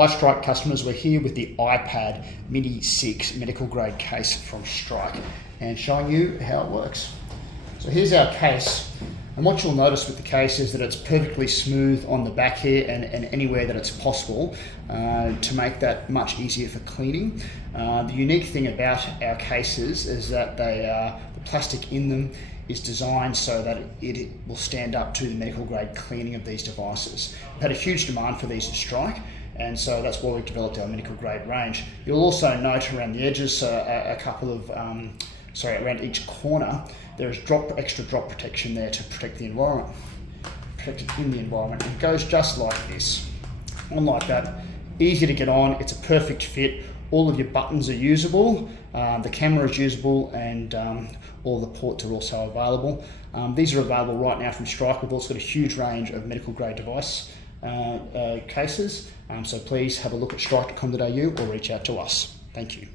Hi Strike customers, we're here with the iPad Mini 6 medical grade case from Strike and showing you how it works. So here's our case, and what you'll notice with the case is that it's perfectly smooth on the back here and anywhere that it's possible to make that much easier for cleaning. The unique thing about our cases is that the plastic in them is designed so that it will stand up to the medical grade cleaning of these devices. We've had a huge demand for these at Strike, and so that's why we've developed our medical grade range. You'll also note around the edges a couple of, around each corner, there is extra drop protection there to protect the environment, protect it in the environment. It goes just like this, on like that, easy to get on, it's a perfect fit. All of your buttons are usable, the camera is usable, and all the ports are also available. These are available right now from Strike. We've also got a huge range of medical grade device cases, so please have a look at strike.com.au or reach out to us. Thank you.